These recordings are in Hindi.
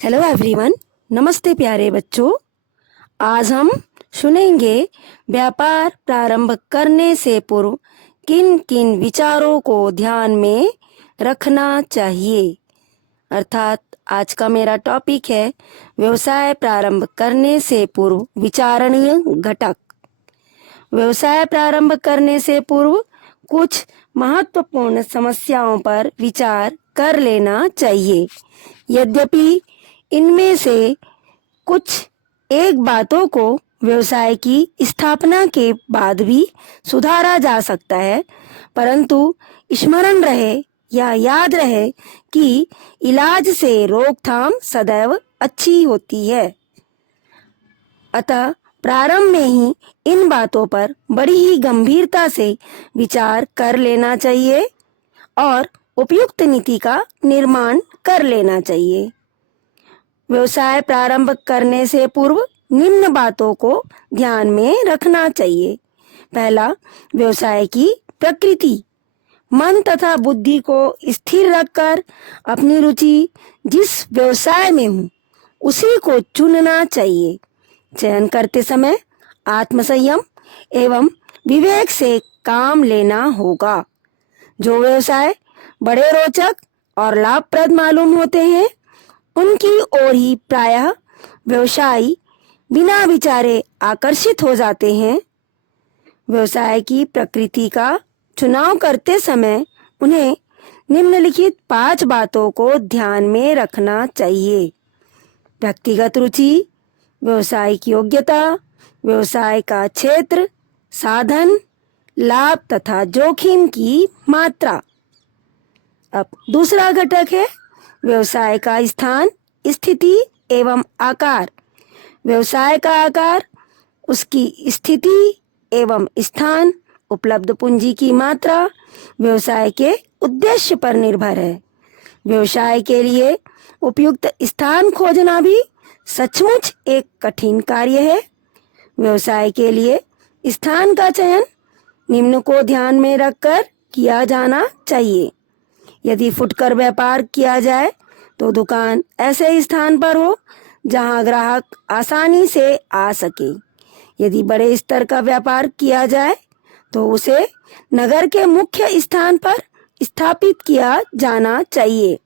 Hello everyone. नमस्ते प्यारे बच्चों। आज हम सुनेंगे व्यापार प्रारंभ करने से पूर्व किन किन विचारों को ध्यान में रखना चाहिए। अर्थात आज का मेरा टॉपिक है व्यवसाय प्रारंभ करने से पूर्व विचारणीय घटक। व्यवसाय प्रारंभ करने से पूर्व कुछ महत्वपूर्ण समस्याओं पर विचार कर लेना चाहिए। यद्यपि इनमें से कुछ एक बातों को व्यवसाय की स्थापना के बाद भी सुधारा जा सकता है, परंतु स्मरण रहे या याद रहे कि इलाज से रोकथाम सदैव अच्छी होती है। अतः प्रारंभ में ही इन बातों पर बड़ी ही गंभीरता से विचार कर लेना चाहिए और उपयुक्त नीति का निर्माण कर लेना चाहिए। व्यवसाय प्रारंभ करने से पूर्व निम्न बातों को ध्यान में रखना चाहिए। पहला, व्यवसाय की प्रकृति। मन तथा बुद्धि को स्थिर रखकर अपनी रुचि जिस व्यवसाय में हो उसी को चुनना चाहिए। चयन करते समय आत्मसंयम एवं विवेक से काम लेना होगा। जो व्यवसाय बड़े रोचक और लाभप्रद मालूम होते हैं उनकी ओर ही प्रायः व्यवसायी बिना विचारे आकर्षित हो जाते हैं। व्यवसाय की प्रकृति का चुनाव करते समय उन्हें निम्नलिखित 5 बातों को ध्यान में रखना चाहिए। व्यक्तिगत रुचि, व्यवसायिक योग्यता, व्यवसाय का क्षेत्र, साधन, लाभ तथा जोखिम की मात्रा। अब दूसरा घटक है व्यवसाय का स्थान, स्थिति एवं आकार। व्यवसाय का आकार, उसकी स्थिति एवं स्थान, उपलब्ध पूंजी की मात्रा व्यवसाय के उद्देश्य पर निर्भर है। व्यवसाय के लिए उपयुक्त स्थान खोजना भी सचमुच एक कठिन कार्य है। व्यवसाय के लिए स्थान का चयन निम्न को ध्यान में रखकर किया जाना चाहिए। यदि फुटकर व्यापार किया जाए तो दुकान ऐसे स्थान पर हो जहां ग्राहक आसानी से आ सके। यदि बड़े स्तर का व्यापार किया जाए तो उसे नगर के मुख्य स्थान पर स्थापित किया जाना चाहिए।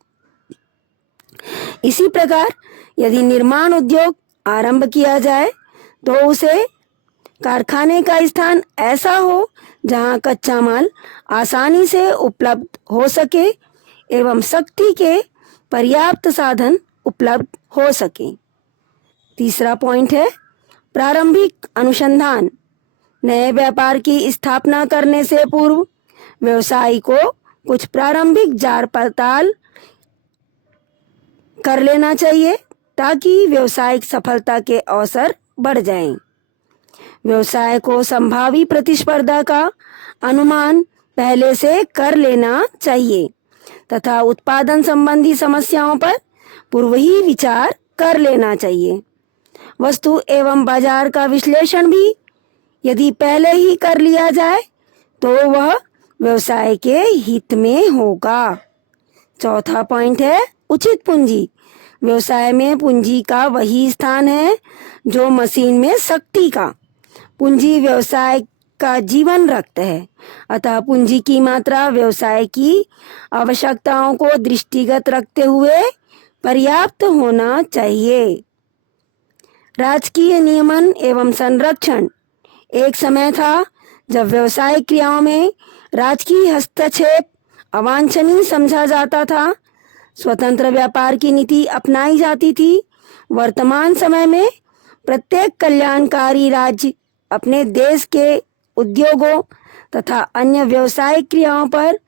इसी प्रकार यदि निर्माण उद्योग आरंभ किया जाए तो उसे कारखाने का स्थान ऐसा हो जहां कच्चा माल आसानी से उपलब्ध हो सके एवं शक्ति के पर्याप्त साधन उपलब्ध हो सके। तीसरा पॉइंट है प्रारंभिक अनुसंधान। नए व्यापार की स्थापना करने से पूर्व व्यवसायी को कुछ प्रारंभिक जांच पड़ताल कर लेना चाहिए ताकि व्यवसायिक सफलता के अवसर बढ़ जाएं। व्यवसाय को संभावी प्रतिस्पर्धा का अनुमान पहले से कर लेना चाहिए तथा उत्पादन संबंधी समस्याओं पर पूर्व ही विचार कर लेना चाहिए। वस्तु एवं बाजार का विश्लेषण भी यदि पहले ही कर लिया जाए तो वह व्यवसाय के हित में होगा। चौथा पॉइंट है उचित पूंजी। व्यवसाय में पूंजी का वही स्थान है जो मशीन में शक्ति का। पूंजी व्यवसाय का जीवन रखता है, अतः पूंजी की मात्रा व्यवसाय की आवश्यकताओं को दृष्टिगत रखते हुए पर्याप्त होना चाहिए। राजकीय नियमन एवं संरक्षण। एक समय था जब व्यवसायिक क्रियाओं में राजकीय हस्तक्षेप अवांछनीय समझा जाता था। स्वतंत्र व्यापार की नीति अपनाई जाती थी। वर्तमान समय में प्रत्येक कल्याणकारी राज्य अपने देश के उद्योगों तथा अन्य व्यावसायिक क्रियाओं पर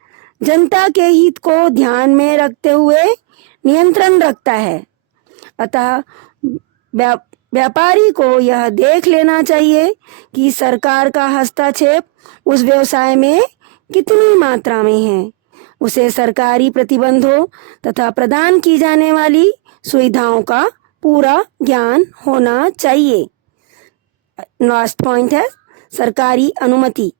जनता के हित को ध्यान में रखते हुए नियंत्रण रखता है। अतः व्यापारी को यह देख लेना चाहिए कि सरकार का हस्तक्षेप उस व्यवसाय में कितनी मात्रा में है। उसे सरकारी प्रतिबंधों तथा प्रदान की जाने वाली सुविधाओं का पूरा ज्ञान होना चाहिए। लास्ट पॉइंट है सरकारी अनुमति।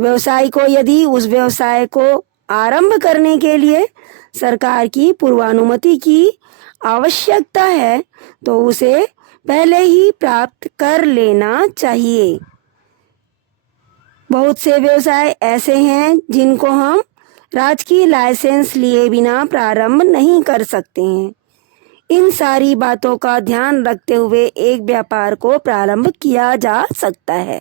व्यवसाय को यदि उस व्यवसाय को आरंभ करने के लिए सरकार की पूर्वानुमति की आवश्यकता है तो उसे पहले ही प्राप्त कर लेना चाहिए। बहुत से व्यवसाय ऐसे हैं जिनको हम राजकीय लाइसेंस लिए बिना प्रारंभ नहीं कर सकते हैं। इन सारी बातों का ध्यान रखते हुए एक व्यापार को प्रारंभ किया जा सकता है।